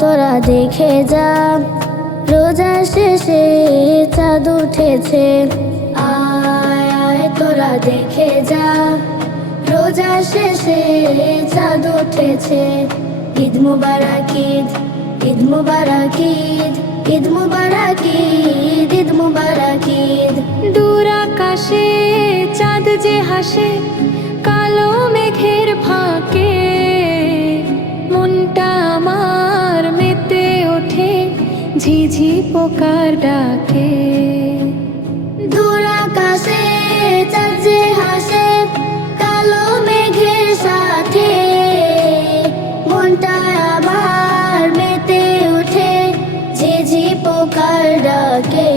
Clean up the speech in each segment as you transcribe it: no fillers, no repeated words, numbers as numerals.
তোরা দেখে যা রোজা শেষে চাঁদ উঠেছে। আয় আয় তোরা দেখে যা রোজা শেষে চাঁদ উঠেছে। ঈদ মুবারক ঈদ, ঈদ মুবারক ঈদ, ঈদ মুবারক ঈদ, ঈদ মুবারক ঈদ। দূর আকাশে চাঁদ যে হাসে কালো মেঘের ফাঁকে, মনটা আমার মেতে ওঠে ঝিঝি পোকার ডাকে। দূর আকাশে চাঁদ যে হাসে কালো মেঘের সাথে, মনটা আবার মেতে ওঠে ঝিঝি পোকার ডাকে।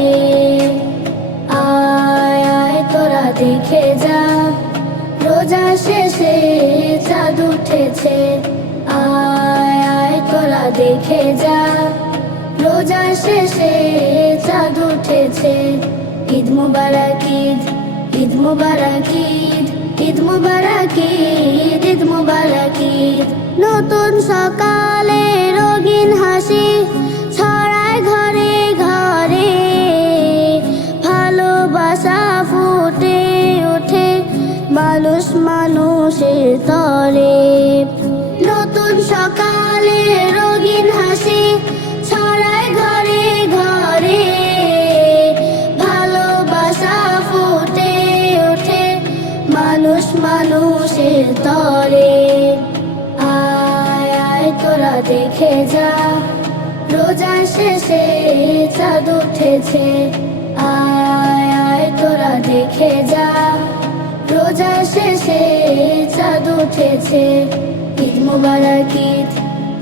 আয় আয় তোরা দেখে যা রোজা শেষে চাঁদ উঠেছে। আয় আয় তোরা দেখে যা রোজা শেষে চাঁদ উঠেছে। ঈদ মুবারক ঈদ, ঈদ মুবারক ঈদ, ঈদ মুবারক ঈদ, ঈদ মুবারক ঈদ। নতুন সকালে রঙিন হাসি ছড়ায় ঘরে ঘরে, ভালোবাসা ফুটে ওঠে মানুষ মানুষের তরে। নতুন সকালে রঙিন হাসি ছড়ায় ঘরে ঘরে, ভালোবাসা ফুটে ওঠে মানুষ মানুষের তরে। আয় আয় তোরা দেখে যা রোজা শেষে চাঁদ উঠেছে। আয় আয় তোরা দেখে যা রোজা শেষে চাঁদ উঠেছে। ঈদ মুবারক ঈদ,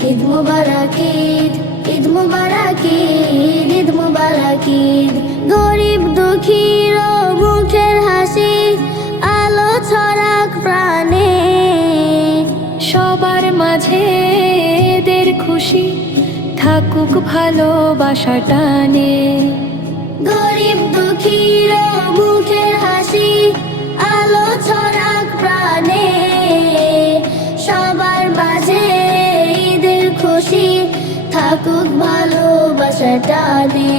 ঈদ মুবারক ঈদ, ঈদ মুবারক ঈদ, ঈদ মুবারক ঈদ। গরিব দুঃখীর মুখের হাসি আলো ছড়াক প্রাণে, সবার মাঝে এদের খুশি থাকুক ভালোবাসা টানে। গরিব দুঃখীর মুখের হাসি আলো ছড়াক প্রাণে, সবার মাঝে ঈদের খুশি থাকুক ভালোবাসা টানে।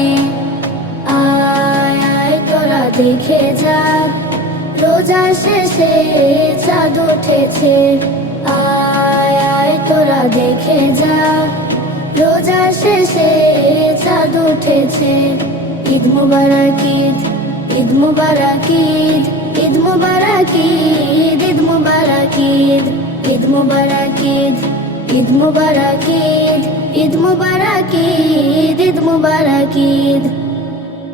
আয় আয় তোরা দেখে যা রোজা শেষে চাঁদ উঠেছে। আয় আয় তোরা দেখে যা রোজা শেষে চাঁদ উঠেছে। ঈদ মুবারক ঈদ, ঈদ মুবারক ঈদ, ঈদ মুবারক ঈদ, ঈদ মুবারক ঈদ। ঈদ মুবারক ঈদ, ঈদ মুবারক ঈদ, ঈদ মুবারক ঈদ, ঈদ মুবারক ঈদ।